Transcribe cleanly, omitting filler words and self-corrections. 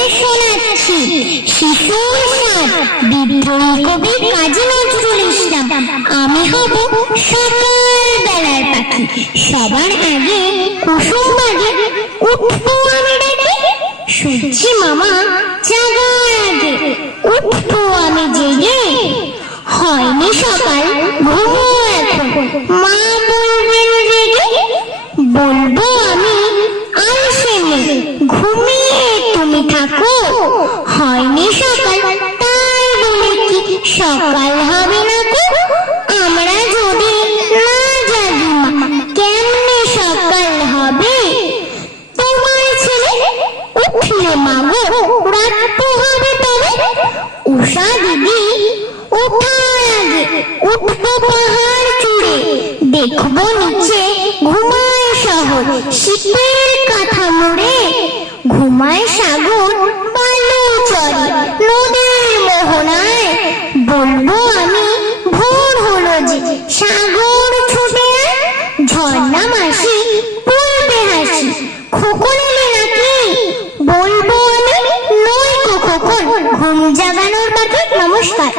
তোমাদের শোনাচ্ছি শিশুর সাথ, বিদ্রোহী কবি কাজী নজরুল ইসলাম। আমি হব সকালবেলার পাখি, সবার আগে কুসুম বাজে উঠবো আমি ডাকে। সূর্যি মামা জাগার আগে উঠবো আমি জেগে। হয়নি সকাল ঘুমো এখন, মা বলবেন রেগে। বলবো আমি আলসেমি, ঘুমিয়ে তুমি থাকো। হয়নি সকাল তাই বলে কি সকাল হবে না গো? আমরা যদি না জাগি মা, কেমনে সকাল হবে? তোমার ছেলে উঠলে মা গো, রাত পোহাবে তবে। উষা দিদি ওঠার আগে উঠবো পাহাড় চূড়ে। দেখবো নিচে ঘুমায় শহর, শীতের কাঁথা মুড়ে। ঘুমায় সাগর বালু চরে নদীর মোহনায়। বলবো আমি ভোর হলো যে সাগর ছুটে আয়। ঝর্ণা মাসি বলবে হাসি, খোকন এলে নাকি? বলবো আমি নই গো খোকন, ঘুম জাগানোর পাখি। নমস্কার।